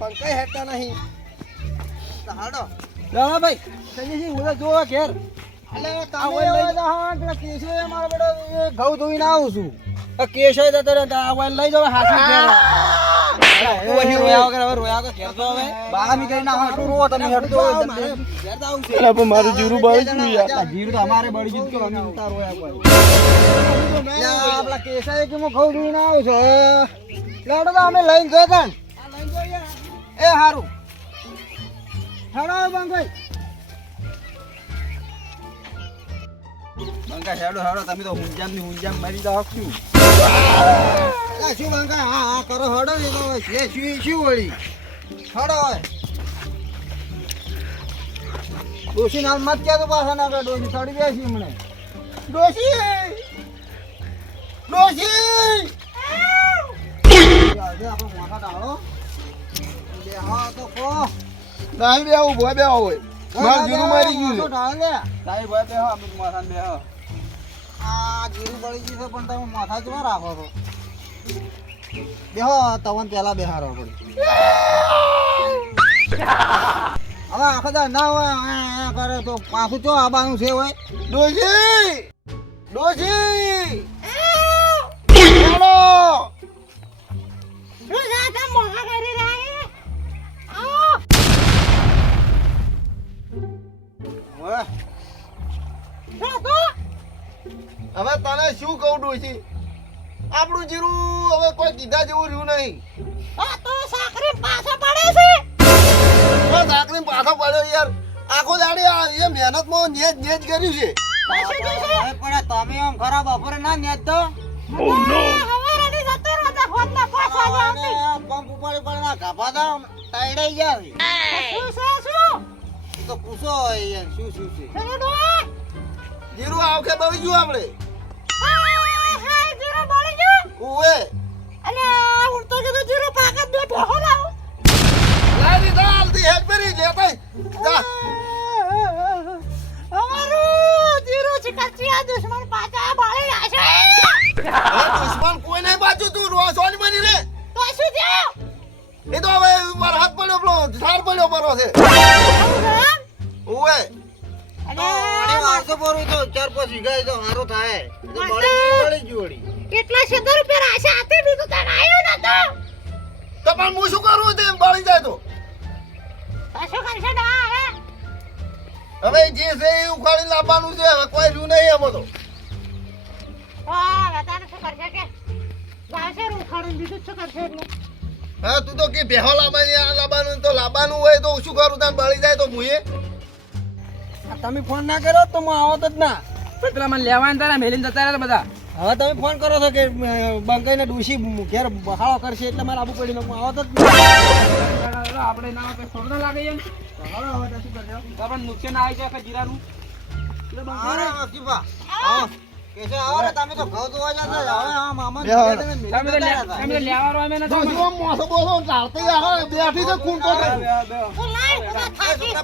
બંકાઈ હેઠતા નહીં. ભાઈ સંજયસિંહ જોવા ઘેર. એટલે તમે ઓય લઈ જા હા પેલા એ મારો ધોઈને આવું છું. આ હોય તો તરત આ લઈ જાવ હાસી છે. અમે છું. લઈને જોતા એ હારું. હેડો બંગાઈ. બંકા હેડો હેડો તમે તો હુંજામની હુંજામ મરી જાવ શું અલા, શું બંકા હા હા કરો હેડો ને તો છે શું શું વળી હેડો હવે નામ મત ક્યાં તો પાછા ના ડોશી ચડી બેસી હમણે આપણે મોટા ડાળો તો કો નહીં બે આવું ભોય બે હોય. મારું જીરું મારી ગયું મોટો છે ડાળ લે ભાઈ બેહો આપણે માથાને બેહો. આ બળી ગયું છે પણ તમે માથા કેવા રાખો છો. બેહો તવન પેલા બેહારો પડી. હવે આખો દા ના હોય આ આ કરે તો પાછું ચો આબાનું છે હોય. ડોશી! ડોશી! હેડો હવે હવે તને શું કહું ડોશી? આપણું જીરું હવે કોઈ કીધા જેવું રહ્યું નહીં. આ તો સાકરી પાછો પડ્યો યાર. આખો દાડી આ એ મહેનતમાં નેજ નેજ કર્યું છે. હવે પણ તમે આમ ખરાબ બપોરે ના નેજ તો અને પંપ ઉપર પણ ના કાપા શું શું? શું તો પૂછો યાર શું શું છે? જીરું આવકે બળી ગયું આપણે. ઓવે લાઈ દીધા હાલતી હેડ પેરી જે. તઈ જા હવે દુશ્મન કોઈ નહીં બાજુ તું રો સોની બની રે એ તો હવે મારા હાથ પડ્યો પેલો ઝાડ પડ્યો પરો છે. ઓવે પાણી મારતો પરું તો ચાર પાંચ વીઘા તો હારો થાય. તો બળી બળી વળી. કેટલા સત્તર રૂપિયા રાશે આપી દીધું તને આવ્યો ન તો. પણ હું શું કરું તે બળી જાય તો? પાછો કરશે ના હવે. હવે જે છે એ ઉખાડી લાવવાનું છે હવે કોઈ રહ્યું નહીં એમાં તો. હા બતાને શું કરશે કે? ગાવશે ઉખાડીને દીધું શું કરશે એટલે? હા તું તો કે બેહો લાવવાની આ લાવવાનું તો લાવવાનું હોય તો શું કરું? તને બળી જાય તો મુએ. તમે ફોન ના કરો તો હું આવત જ ના. પેલા મને લેવાના તારા મેલીને જતા રહ્યા બધા. હવે તમે ફોન કરો છો કે બંકાઈને ડૂસી ઘેર બહાળો કરશે એટલે મારે આબુ પડી હું આવો તો. આપણે ના આપણે ના લાગે એમ. હવે હવે તો શું કરજો આપણે નુકસાન આવી જાય જીરાનું? અરે વકીબા આવો આવો. રે તમે તો ઘઉં ધોવા જતા જ. હવે આ મામા બે હવે. તમે તો લે- તમે તો લેવાનો અમે નતો તો શું મોસો બોસો ચાલતી આવે. બેઠી છે ખૂંટો થઈ તું લાય બધા થાકી.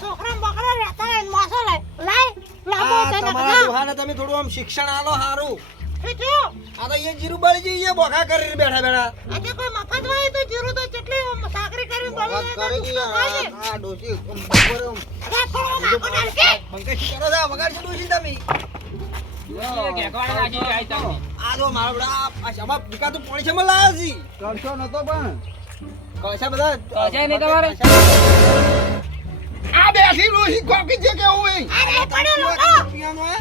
છોકરા બકરા રહેતા મોસો તમારા દુહાને તમે થોડું આમ શિક્ષણ આલો હારું. આ તો એ જીરું બળી જઈએ એ બોખા કરી બેઠા બેઠા. આજે કોઈ મફત હોય તો જીરું તો કેટલી સાકરી કરીને બળી કરે જાય આ આ બપોરે આમ અરે થોડો નાખો નાખે બંકે શું કરો છો? વગાડશો તમે? આ જો મારા બધા આ શામાં ભૂકા પાણી છે લાયા છી. કરશો નતો પણ. કશા બધા કશાય નહીં તમારે? આ બેસી ડોશી કોકી છે કેવું હોય અરે પડો લોકો. હે?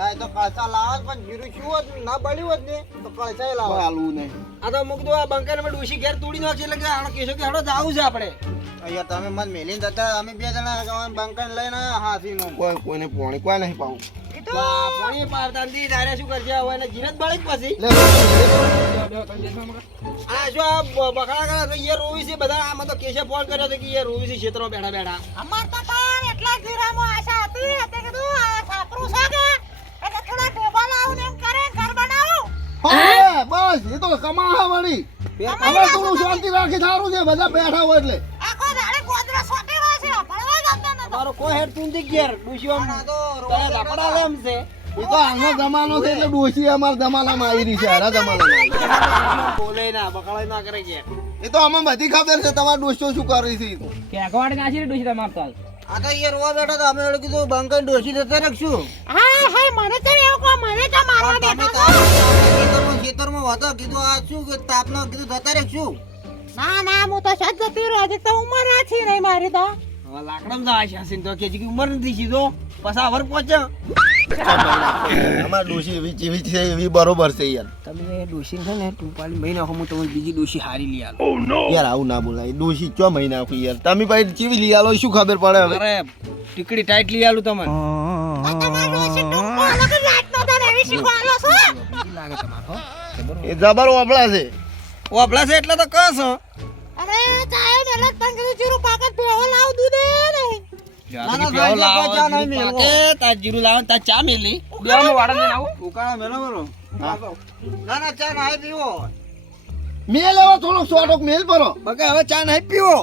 આ તો કળસા લાવત પણ જીરું શું હોત ના બળ્યું હોત ને તો કળસા લાવત હાલવું નહીં. આ તો મૂક દો આ બંકાને મેં ડોશી ઘેર તોડી નાખશે એટલે કે આનો કહેશો કે હડો જાવું છે આપણે. અહીંયા તમે મન મેલીને જતા અમે બે જણા બંકાને લઈને હાથીનો. કોઈ કોઈને પોણી કોઈ નહીં પાવું આ પાણી શું કરજે હવે એને જીરત બળી જ પછી. આ જો આ બ- બકરા કરે છે રોવી છે બધા આમાં તો કેશે ફોન કર્યો છે કે રોવી છે ક્ષેત્રો બેઠા બેઠા. અમાર તો પણ એટલા જીરામાં આશા હતી તે કીધું આ સાપરું છે કે? એટલે થોડા ટેબલ આવું એમ કરે ઘર બનાવું. બસ એ તો કમાવા વળી હવે થોડું શાંતિ રાખી સારું છે બધા બેઠા હોય એટલે. તમારો કોઈ હેડ તું ઘેર. ડોશી આમ તારે ઝાપડા એમ છે. એ તો આનો જમાનો છે એટલે ડોશી અમારા જમાનામાં આવી રહી છે હારા જમાનામાં. બોલે ના બકાળાઈ ના કરે કે એ તો અમને બધી ખબર છે તમારા ડોશીઓ શું કરી છે? કે અગવાડ ના છે ડોશી તમાર તો આ તો યાર રોવા બેઠા તો અમે કીધું બંકાઈ ડોશી દેતા રાખશું. હા હા મને તો એવું કહો મને તો મારવા તમે બેઠા તો છો. ખેતરમાં ખેતરમાં હતા કીધું આ શું કે તાપનો કીધું જતા રાખશું? ના ના હું તો સજ જતી રહું હજી તો ઉંમર આછી નહીં મારી તો. હવે લાકડમ જાય છે તો કે ઉંમર નથી સીધો પાછા વર પહોંચે અમારા ડોશી એવી જેવી છે એવી બરોબર છે યાર. તમે ડોશી છે ને તું પાલી મહિના હું તમને બીજી ડોશી હારી લઈ આલો. યાર આવું ના બોલાય. ડોશી ચો મહિના નાખું યાર? તમે ભાઈ ચીવી લઈ આલો? શું ખબર પડે હવે? અરે ટીકડી ટાઈટ લઈ આલું તમને. આ તમારો ડોશી ટૂંકો અલગ જ રાતનો તો ને એવી શીખવાડો છો? લાગે તમારો એ જબર ઓબળા છે. ઓભળા છે એટલે તો કસ અરે ચાયો ને લત પણ કીધું જીરું પાકત ભેળો લાવ દૂધે નહીં. ના ના લાવો ચા નહીં મેલવો તાર જીરું લાવો તાર ચા મેલી. બે હું વાડન આવું ઉકાળા મેલો બરો ના ના ચા નહીં પીવો. મેલ હવે થોડોક સોટોક મેલ પરો. બકે હવે ચા નહીં પીવો.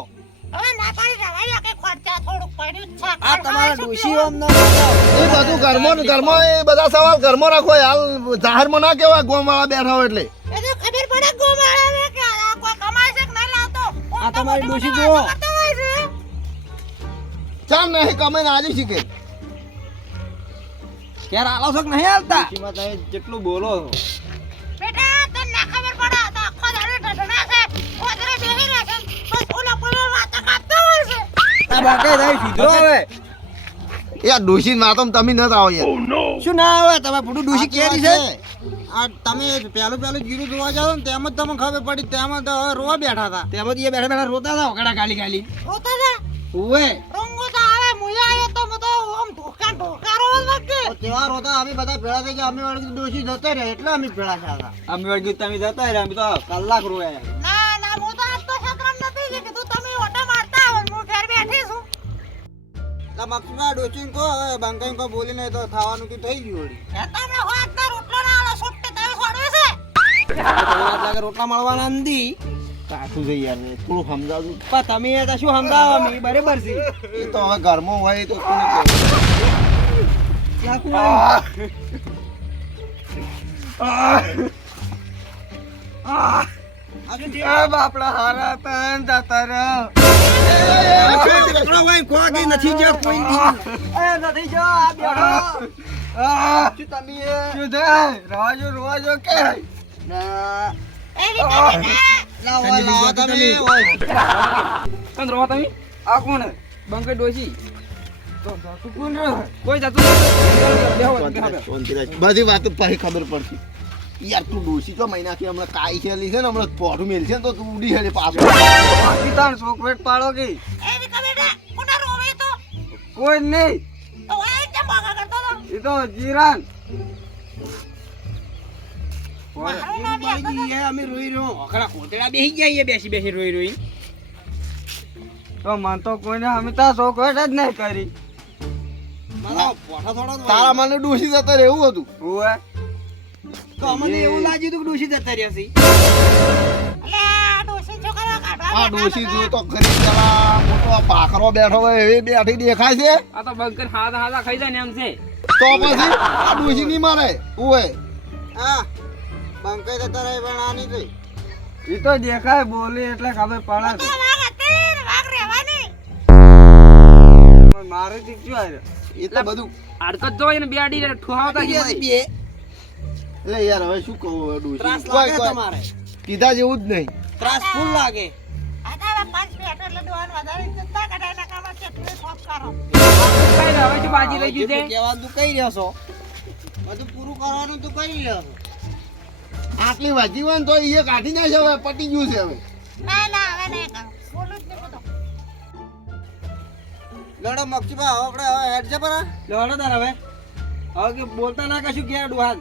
હવે ના પાડી જવાય કે ખર્ચા થોડુંક પડ્યું છે. આ તમારા ડોશી આમ ના એ બધું ઘરમાં ઘરમાં એ બધા સવાલ ઘરમાં રાખો હાલ જાહેરમાં ના કેવાય ગોમ વાળા બેઠા હોય એટલે. આ તમારી ડોશી જુઓ. ચાલ નહીં કમાઈને આજે શીખે. ક્યારે આલો છો નહીં આવતા તમે જેટલું બોલો. બેટા તને ના ખબર પડે આ તો આખો દાડો ઢઢણા છે. ઓધરે બેહી રહે છે. બસ ઓલા બોલો વાત કરતો હોય છે. આ બાકે થઈ સીધો હવે. યાર ડોશી ના તો તમે ન આવો યાર. શું ના આવે? તમે પૂરું ડોશી કેરી છે. આ તમે પહેલું પહેલું જીરું જોવા જાવ ને તેમ જ તમને ખબર પડી તેમ જ રોવા બેઠા હતા. તેમાં એ બેઠા બેઠા રોતા હતા ઓકડા ગાલી ગાલી. રોતા હતા? ઓએ રંગો તો આવે મુયા આવ્યો તો મતો ઓમ ઢોકા ઢોકારો લાગે તેવા રોતા અમે બધા ભેળા થઈ ગયા. અમે વળગી દોશી જતો રહે એટલે અમે ભેળા થયા હતા. અમે વળગી તમે જતા રહ્યા અમે તો કલાક રોયા ના ના હું તો આજ તો સક્રમ નથી કે કીધું તમે ઓટા મારતા આવો હું ઘેર બેઠી છું. મક્ષમાં ડોશી કહો હવે બંકાઈ કહો બોલીને તો થવાનું કે થઈ ગયું વળી. એ રોટલા મળવાના નથી. કાઠું છે યાર થોડું સમજાવજો. પણ તમે એ શું સમજાવો? અમે બરાબર છે. એ તો હવે ઘરમાં હોય તો કોને કહે? બાપડા હારા તન જતા રહ્યો. નથી જો કોઈ નથી જો આ બેઠો. તમે કે? લાવો તમે કોઈ બધી વાતો પછી ખબર પડશે. યાર, તું ડોસી તો મહિના થી હમણાં કાઈ ખેલી છે ને, હમણાં પોઢું મેલ છે તો તું ઉડી હેડે પાછો. તાર ચોકલેટ પાડો કે? કોઈ નહીં. એ તો જીરાન. અમે રોઈ રહ્યો. અખડા કોતડા બેસી ગયા બેસી બેસી રોઈ રોઈ. તો મન તો કોઈને અમે તો શોખ જ નહીં કરી. તારા મને ડૂસી જતા રહેવું હતું. ઓએ તો અમને એવું લાગ્યું હતું કે ડોશી જતા રહ્યા છે. આ ડોશી છોકરા કાઢવા આ બેઠા ડોસી જો તો મોટો આ ભાખરો બેઠો હોય એવી બેઠી દેખાય છે? આ તો બંકર હાથા હાથા ખાઈ જાય ને એમ છે. તો પછી આ ડોસી નહીં મારે ઓય. હા. બંકાઈ તો રહે પણ આ નહીં થઈ એ તો દેખાય બોલી એટલે ખબર પડે તો મારે શીખ્યું આ રહ્યો. એ તો બધું આડકત જોઈ ને બે અડી ઠોહાવતા કે બે. એટલે યાર હવે શું કહું અડું ત્રાસ લાગે તમારે. કીધા જેવું જ નહીં. ત્રાસ ફૂલ લાગે. હવે શું બાજી રહી ગયું છે? કહેવાનું તું કઈ રહ્યો છો. બધું પૂરું કરવાનું તું કરી રહ્યો છો. આટલી વાગી હોય ને તો એ કાઢી નાખે હવે પટી ગયું છે હવે. ના ના હવે નહીં બોલું જ નહીં લડો મક્ષીભાઈ હવે આપણે હવે હેડ છે પર. લડો તાર હવે હવે કે બોલતા ના કશું ઘેર ડુહાન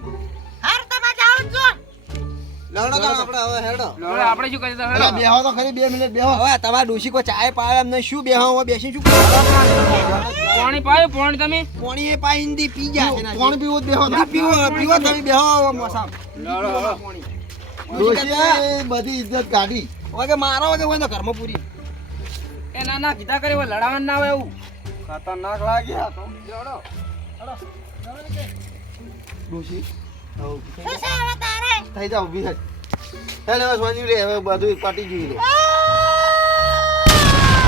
લડો તાણ આપણે હવે હેડો. હવે આપણે શું કરી અરે બેહો તો ખરી બે મિનિટ બેહો. હવે તમારા ડોશી કોઈ ચાય પાવે એમને શું બેહો? હવે બેસી શું? પાણી પાયું? પાણી તમે? પોણી એ પાઈન દી પી જ બેહો. ના પીવો પીવો તમે બેહો મોસામ. ડોશીએ બધી ઇજ્જત કાઢી. મારો વગે હોય તો ઘરમાં પૂરી. એ ના ના કીધા કરી હવે લડાવવાનું ના આવે એવું. ખતરનાક લાગ્યા. તો ડોશી શું છે હવે તારે થઈ જાવ ઊભી હેલે હવે સોની રે હવે બધું પાટી ગયું રે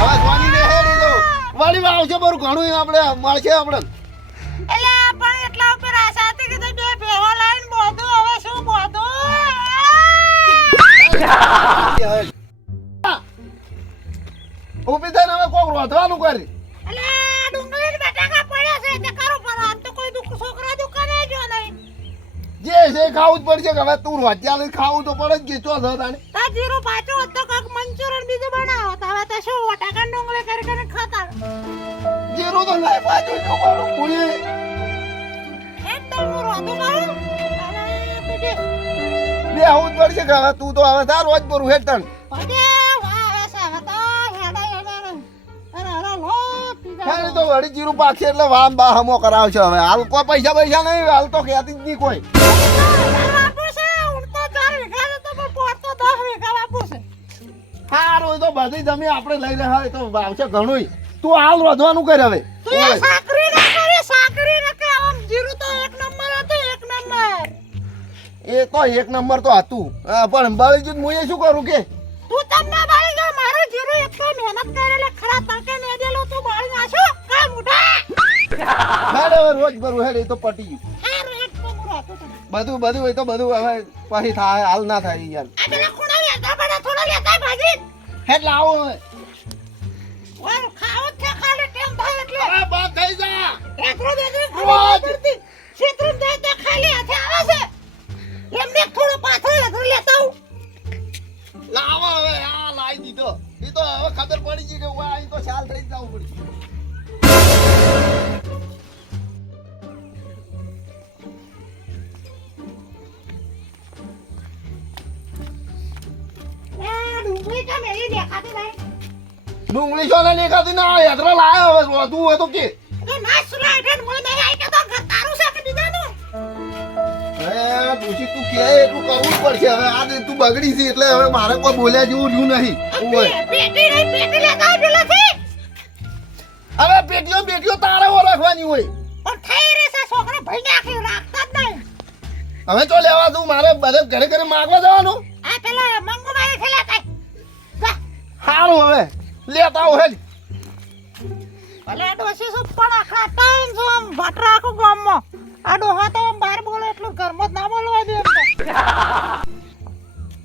હવે સોની રે હે લીધો. વાળી વાડીમાં આવશે બરું ઘણું આપણે મળશે આપણે. એટલે પણ એટલા ઉપર આશા હતી કે બે ભેહો લાઈન બોધું હવે શું બોધું ઊભી થઈને હવે કોક રોધવાનું કરી. એટલે ડુંગળી બટાકા પડ્યા છે તે કરો પણ આમ તો કોઈ દુખ છોકરા નહીં જે છે ખાવું જ પડશે કે હવે તું રોજ્યા લઈ ખાવું તો પડે જ કે છે તાણે? તા જીરું પાછું હોત તો મંચુરિયન બીજું બનાવો તો હવે તો શું વટાકા ડુંગળે કરી કરીને ખાતા. જીરું તો લઈ પાછો શું કરું પૂરી એકદમ રોધું કરું બે આવું જ પડશે કે હવે તું તો હવે તાર રોજ કરું હેડ હેડ તો વળી જીરું પાકશે એટલે વામ બા હમો કરાવશે હવે. હાલ કોઈ પૈસા પૈસા નહીં હાલ તો કહેતી જ નહીં કોઈ. સારું તો બધી જમીન આપણે લઈ રહ્યા હોય તો આવશે ઘણું તું હાલ રોધવાનું કર હવે. એ તો એક નંબર એ તો એક નંબર તો હતું. પણ બળી જ હું એ શું કરું કે? તું તમને બાળી ગયો મારો જીરો એટલો મહેનત કરેલે ખરા તકે દેલો તું બાળી નાખ્યો કાય મુઢા. હેડ રોજ ભરું હેડે તો પટી બધું બધું હોય તો બધું હવે પછી થાય હાલ ના થાય યાર. આ પેલા ખૂણા લેતા બડા થોડા લેતા ભાજી. હેડ લાવો ઓય ખાઓ છે ખાલી ટેમ થાય એટલે? આ બાપ થઈ જા. એકરો બેકરી રોજ. ખબર ક્ષેત્રમ જાય તો ખાલી હાથે આવે છે. એમને થોડો પાછળ લેતા આવું. લાવો હવે આ લાવી દીધો. એ તો હવે ખબર પડી ગઈ કે અહીં તો ચાલ થઈ જવું પડશે આ ડુંગળી છો ને દેખાતી ના હેતરા લાયો હવે તું હતો કે ના સુલા એટલે મને નહીં આવી ડોશી તું કે એટલું કરવું પડશે. હવે આ તું બગડી છે એટલે હવે મારે કોઈ બોલ્યા જેવું રહ્યું નહીં. હવે પેટીઓ પેટીઓ તારે ઓ હોય. પણ થઈ રહે છોકરા ભાઈ નાખી રાખતા જ નહીં. હવે તો લેવા તું મારે બધે ઘરે ઘરે માગવા જવાનું. આ પેલા મંગુભાઈ છે લેતા. સારું હવે લેતા હોય આ ડોસી શું પણ આખા ટાઈમ શું આમ આખું ગામમાં? આ ડોહા તો આમ બહાર બોલે એટલું ઘરમાં જ ના બોલવા દે એમ તો.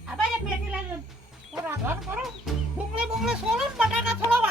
આ બાજુ પેટી લઈને તો રાધવાનું કરો. ડુંગળી બુંગળે સોલો બટાકા થોડા